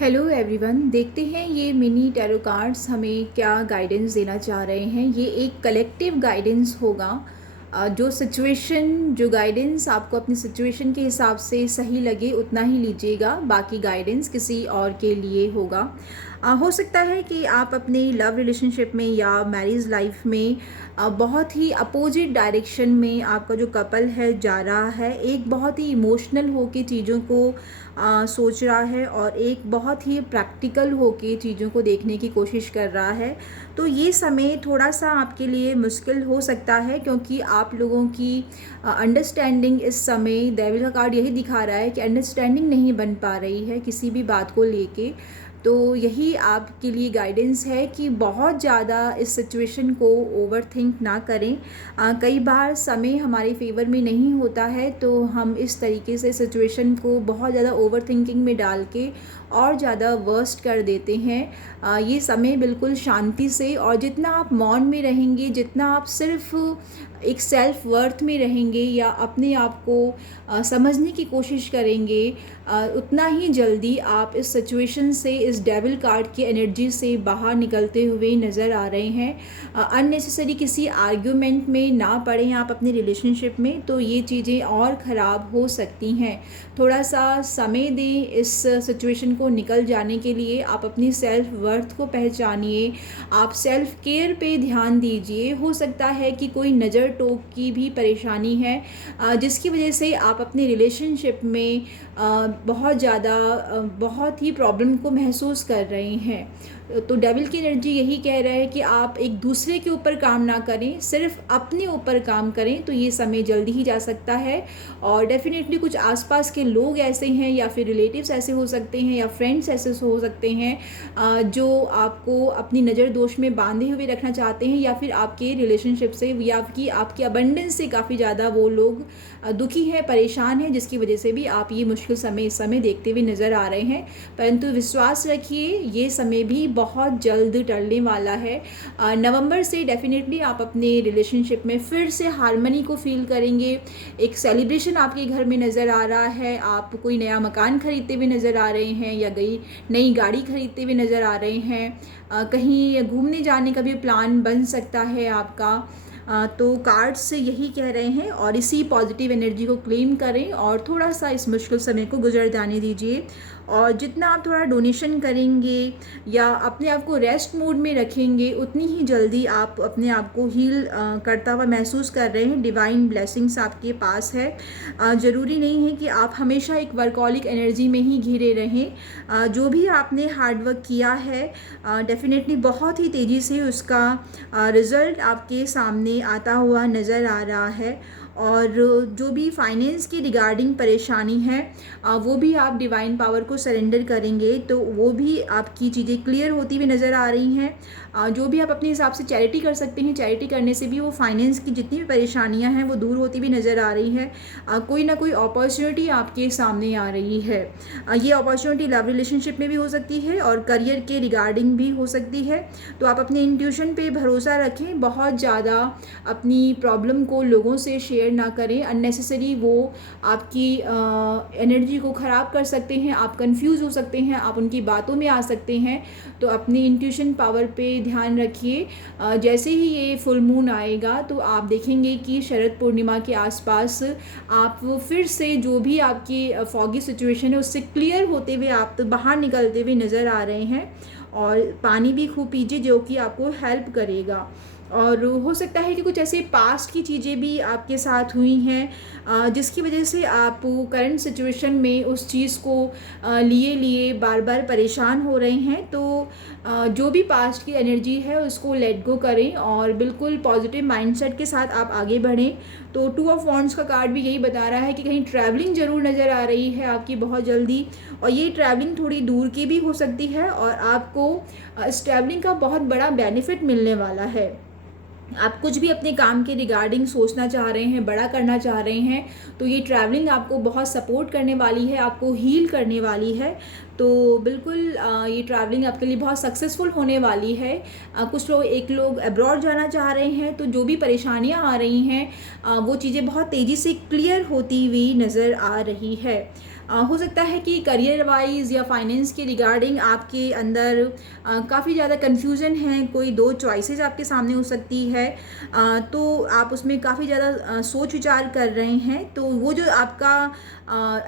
Hello everyone, देखते हैं ये मिनी टैरो कार्ड्स हमें क्या गाइडेंस देना चाह रहे हैं। ये एक कलेक्टिव गाइडेंस होगा। जो सिचुएशन जो गाइडेंस आपको अपनी सिचुएशन के हिसाब से सही लगे उतना ही लीजिएगा, बाकी गाइडेंस किसी और के लिए होगा। हो सकता है कि आप अपने लव रिलेशनशिप में या मैरिज लाइफ में बहुत ही अपोजिट डायरेक्शन में आपका जो कपल है जा रहा है। एक बहुत ही इमोशनल होके चीज़ों को सोच रहा है और एक बहुत ही प्रैक्टिकल होके चीज़ों को देखने की कोशिश कर रहा है। तो ये समय थोड़ा सा आपके लिए मुश्किल हो सकता है, क्योंकि आप लोगों की अंडरस्टैंडिंग इस समय, डेविल का कार्ड यही दिखा रहा है कि अंडरस्टैंडिंग नहीं बन पा रही है किसी भी बात को लेके। तो यही आपके लिए गाइडेंस है कि बहुत ज़्यादा इस सिचुएशन को ओवर थिंक ना करें। कई बार समय हमारे फेवर में नहीं होता है, तो हम इस तरीके से सिचुएशन को बहुत ज़्यादा ओवर थिंकिंग में डाल के और ज़्यादा वर्स्ट कर देते हैं। ये समय बिल्कुल शांति से, और जितना आप मौन में रहेंगे, जितना आप सिर्फ एक सेल्फ वर्थ में रहेंगे या अपने आप को समझने की कोशिश करेंगे, उतना ही जल्दी आप इस सिचुएशन से, इस डेविल कार्ड की एनर्जी से बाहर निकलते हुए नज़र आ रहे हैं। अननेसेसरी किसी आर्ग्यूमेंट में ना पड़ें आप अपने रिलेशनशिप में, तो ये चीज़ें और ख़राब हो सकती हैं। थोड़ा सा समय दें इस सिचुएशन को निकल जाने के लिए। आप अपनी सेल्फ वर्थ को पहचानिए, आप सेल्फ केयर पे ध्यान दीजिए। हो सकता है कि कोई नज़र टोक की भी परेशानी है, जिसकी वजह से आप अपने रिलेशनशिप में बहुत ज़्यादा बहुत ही प्रॉब्लम को महसूस कर रहे हैं। तो डेविल की एनर्जी यही कह रहा है कि आप एक दूसरे के ऊपर काम ना करें, सिर्फ अपने ऊपर काम करें, तो ये समय जल्दी ही जा सकता है। और डेफिनेटली कुछ आसपास के लोग ऐसे हैं, या फिर रिलेटिव्स ऐसे हो सकते हैं, या फ्रेंड्स ऐसे हो सकते हैं जो आपको अपनी नज़र दोष में बांधे हुए रखना चाहते हैं, या फिर आपके रिलेशनशिप से या आपकी अबंडेंस से काफ़ी ज़्यादा वो लोग दुखी हैं, परेशान हैं, जिसकी वजह से भी आप ये मुश्किल समय इस समय देखते हुए नज़र आ रहे हैं। परंतु विश्वास रखिए, ये समय भी बहुत जल्द टलने वाला है। नवंबर से डेफिनेटली आप अपने रिलेशनशिप में फिर से हार्मनी को फील करेंगे। एक सेलिब्रेशन आपके घर में नज़र आ रहा है। आप कोई नया मकान खरीदते हुए नज़र आ रहे हैं, या नई गाड़ी खरीदते हुए नज़र आ रहे हैं। कहीं घूमने जाने का भी प्लान बन सकता है आपका। तो कार्ड्स यही कह रहे हैं, और इसी पॉजिटिव एनर्जी को क्लेम करें और थोड़ा सा इस मुश्किल समय को गुजर जाने दीजिए। और जितना आप थोड़ा डोनेशन करेंगे या अपने आप को रेस्ट मोड में रखेंगे, उतनी ही जल्दी आप अपने आप को हील करता हुआ महसूस कर रहे हैं। डिवाइन ब्लेसिंग्स आपके पास है। ज़रूरी नहीं है कि आप हमेशा एक वर्कॉलिक एनर्जी में ही घिरे रहें। जो भी आपने हार्डवर्क किया है, डेफिनेटली बहुत ही तेज़ी से उसका रिज़ल्ट आपके सामने आता हुआ नज़र आ रहा है। और जो भी फाइनेंस की रिगार्डिंग परेशानी है, वो भी आप डिवाइन पावर को सरेंडर करेंगे तो वो भी आपकी चीज़ें क्लियर होती हुई नज़र आ रही हैं। जो भी आप अपने हिसाब से चैरिटी कर सकते हैं, चैरिटी करने से भी वो फाइनेंस की जितनी भी परेशानियां हैं वो दूर होती हुई नज़र आ रही है। कोई ना कोई अपॉर्चुनिटी आपके सामने आ रही है। ये अपॉर्चुनिटी लव रिलेशनशिप में भी हो सकती है और करियर के रिगार्डिंग भी हो सकती है। तो आप अपने इंट्यूशन पे भरोसा रखें, बहुत ज़्यादा अपनी प्रॉब्लम को लोगों से शेयर ना करें। अननेसेसरी वो आपकी एनर्जी को ख़राब कर सकते हैं, आप कंफ्यूज हो सकते हैं, आप उनकी बातों में आ सकते हैं। तो अपनी इंट्यूशन पावर पे ध्यान रखिए। जैसे ही ये फुल मून आएगा तो आप देखेंगे कि शरद पूर्णिमा के आसपास आप फिर से जो भी आपकी फॉगी सिचुएशन है उससे क्लियर होते हुए आप तो बाहर निकलते हुए नज़र आ रहे हैं। और पानी भी खूब पीजिए, जो कि आपको हेल्प करेगा। और हो सकता है कि कुछ ऐसे पास्ट की चीज़ें भी आपके साथ हुई हैं, जिसकी वजह से आप करंट सिचुएशन में उस चीज़ को लिए लिए बार बार परेशान हो रहे हैं। तो जो भी पास्ट की एनर्जी है उसको लेट गो करें और बिल्कुल पॉजिटिव माइंडसेट के साथ आप आगे बढ़ें। तो 2 ऑफ वॉन्ड्स का कार्ड भी यही बता रहा है कि कहीं ट्रैवलिंग ज़रूर नज़र आ रही है आपकी बहुत जल्दी, और ये ट्रैवलिंग थोड़ी दूर की भी हो सकती है, और आपको इस ट्रैवलिंग का बहुत बड़ा बेनिफिट मिलने वाला है। आप कुछ भी अपने काम के रिगार्डिंग सोचना चाह रहे हैं, बड़ा करना चाह रहे हैं, तो ये ट्रैवलिंग आपको बहुत सपोर्ट करने वाली है, आपको हील करने वाली है। तो बिल्कुल ये ट्रैवलिंग आपके लिए बहुत सक्सेसफुल होने वाली है। कुछ लोग अब्रॉड जाना चाह रहे हैं, तो जो भी परेशानियां आ रही हैं वो चीज़ें बहुत तेज़ी से क्लियर होती हुई नज़र आ रही है। हो सकता है कि करियर वाइज या फाइनेंस के रिगार्डिंग आपके अंदर काफ़ी ज़्यादा कन्फ्यूज़न है, कोई दो चॉइसेस आपके सामने हो सकती है। तो आप उसमें काफ़ी ज़्यादा सोच विचार कर रहे हैं, तो वो जो आपका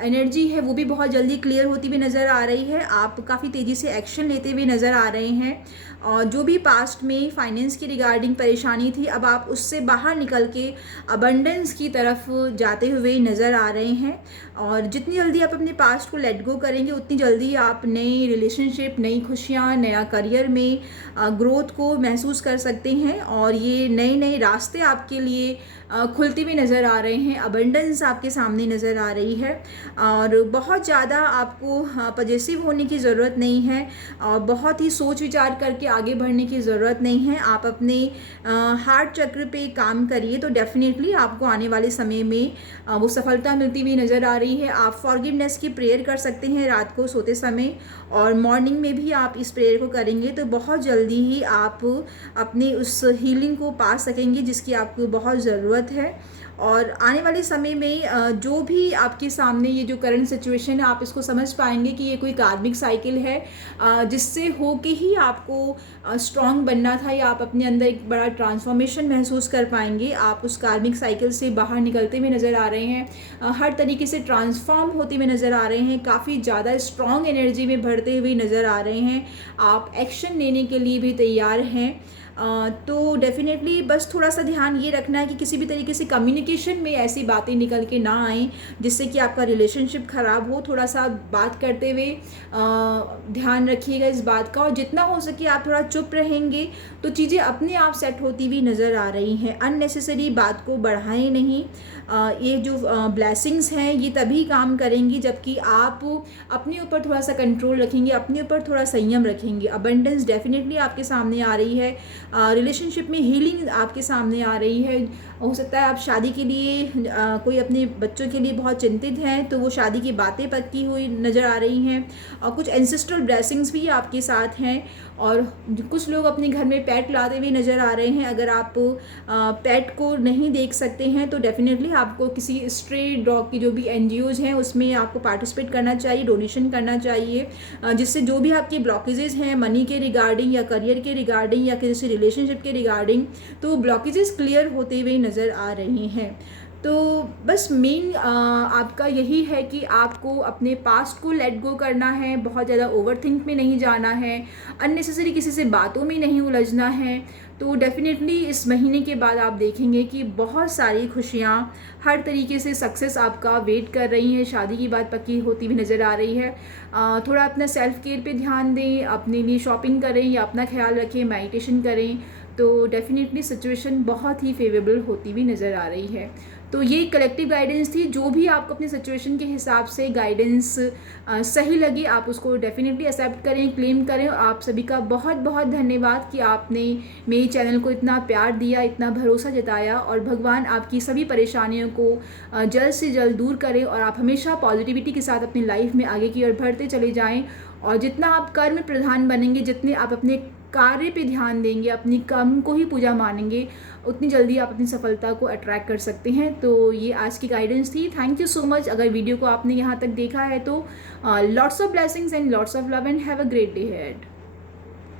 एनर्जी है वो भी बहुत जल्दी क्लियर होती हुई नज़र आ रही है। आप काफ़ी तेज़ी से एक्शन लेते हुए नज़र आ रहे हैं, और जो भी पास्ट में फाइनेंस की रिगार्डिंग परेशानी थी, अब आप उससे बाहर निकल के अबंडेंस की तरफ जाते हुए नज़र आ रहे हैं। और जितनी जल्दी आप अपने पास्ट को लेट गो करेंगे, उतनी जल्दी आप नई रिलेशनशिप, नई खुशियाँ, नया करियर में ग्रोथ को महसूस कर सकते हैं, और ये नए नए रास्ते आपके लिए खुलती हुई नज़र आ रहे हैं। अबंडेंस आपके सामने नज़र आ रही है, और बहुत ज़्यादा आपको पजेसिव होने की ज़रूरत नहीं है, और बहुत ही सोच विचार करके आगे बढ़ने की ज़रूरत नहीं है। आप अपने हार्ट चक्र पे काम करिए, तो डेफिनेटली आपको आने वाले समय में वो सफलता मिलती हुई नज़र आ रही है। आप फॉरगिवनेस की प्रेयर कर सकते हैं रात को सोते समय, और मॉर्निंग में भी आप इस प्रेयर को करेंगे तो बहुत जल्दी ही आप अपनी उस हीलिंग को पा सकेंगे जिसकी आपको बहुत ज़रूरत है। और आने वाले समय में जो भी आपके सामने ये जो करंट सिचुएशन है, आप इसको समझ पाएंगे कि ये कोई कार्मिक साइकिल है, जिससे हो के ही आपको स्ट्रॉन्ग बनना था, या आप अपने अंदर एक बड़ा ट्रांसफॉर्मेशन महसूस कर पाएंगे। आप उस कार्मिक साइकिल से बाहर निकलते हुए नज़र आ रहे हैं, हर तरीके से ट्रांसफॉर्म होते हुए नज़र आ रहे हैं, काफ़ी ज़्यादा स्ट्रॉन्ग एनर्जी में भरते हुए नज़र आ रहे हैं। आप एक्शन लेने के लिए भी तैयार हैं। तो डेफ़िनेटली बस थोड़ा सा ध्यान ये रखना है कि किसी भी तरीके से कम्युनिकेशन में ऐसी बातें निकल के ना आएँ जिससे कि आपका रिलेशनशिप ख़राब हो। थोड़ा सा बात करते हुए ध्यान रखिएगा इस बात का, और जितना हो सके आप थोड़ा चुप रहेंगे तो चीज़ें अपने आप सेट होती हुई नज़र आ रही हैं। अननेसेसरी बात को बढ़ाएं नहीं। ये जो ब्लेसिंग्स हैं ये तभी काम करेंगी जबकि आप अपने ऊपर थोड़ा सा कंट्रोल रखेंगे, अपने ऊपर थोड़ा संयम रखेंगे। अबंडेंस डेफिनेटली आपके सामने आ रही है, रिलेशनशिप में हीलिंग आपके सामने आ रही है। हो सकता है आप शादी के लिए कोई अपने बच्चों के लिए बहुत चिंतित हैं, तो वो शादी की बातें पक्की हुई नज़र आ रही हैं, और कुछ एंसेस्ट्रल ब्लेसिंग्स भी आपके साथ हैं। और कुछ लोग अपने घर में पेट लाते हुए नज़र आ रहे हैं। अगर आप पेट को नहीं देख सकते हैं तो डेफिनेटली आपको किसी स्ट्रे डॉग की जो भी NGOs हैं उसमें आपको पार्टिसिपेट करना चाहिए, डोनेशन करना चाहिए, जिससे जो भी आपके ब्लॉकेजेस हैं मनी के रिगार्डिंग या करियर के रिगार्डिंग या किसी रिलेशनशिप के रिगार्डिंग, तो ब्लॉकेजेस क्लियर होते हुए नज़र आ रहे हैं। तो बस मेन आपका यही है कि आपको अपने पास्ट को लेट गो करना है, बहुत ज़्यादा ओवरथिंक में नहीं जाना है, अननेसेसरी किसी से बातों में नहीं उलझना है। तो डेफ़िनेटली इस महीने के बाद आप देखेंगे कि बहुत सारी खुशियाँ, हर तरीके से सक्सेस आपका वेट कर रही हैं। शादी की बात पक्की होती हुई नज़र आ रही है। थोड़ा अपना सेल्फ केयर पे ध्यान दें, अपने लिए शॉपिंग करें या अपना ख्याल रखें, मेडिटेशन करें, तो डेफ़िनेटली सिचुएशन बहुत ही फेवरेबल होती हुई नज़र आ रही है। तो ये कलेक्टिव गाइडेंस थी। जो भी आपको अपनी सिचुएशन के हिसाब से गाइडेंस सही लगी, आप उसको डेफिनेटली एक्सेप्ट करें, क्लेम करें। आप सभी का बहुत बहुत धन्यवाद कि आपने मेरे चैनल को इतना प्यार दिया, इतना भरोसा जताया, और भगवान आपकी सभी परेशानियों को जल्द से जल्द दूर करें, और आप हमेशा पॉजिटिविटी के साथ अपनी लाइफ में आगे की ओर बढ़ते चले जाएँ। और जितना आप कर्म प्रधान बनेंगे, जितने आप अपने कार्य पे ध्यान देंगे, अपनी कर्म को ही पूजा मानेंगे, उतनी जल्दी आप अपनी सफलता को अट्रैक्ट कर सकते हैं। तो ये आज की गाइडेंस थी। Thank you so much. अगर वीडियो को आपने यहाँ तक देखा है तो lots of blessings and lots of love and have a great day ahead.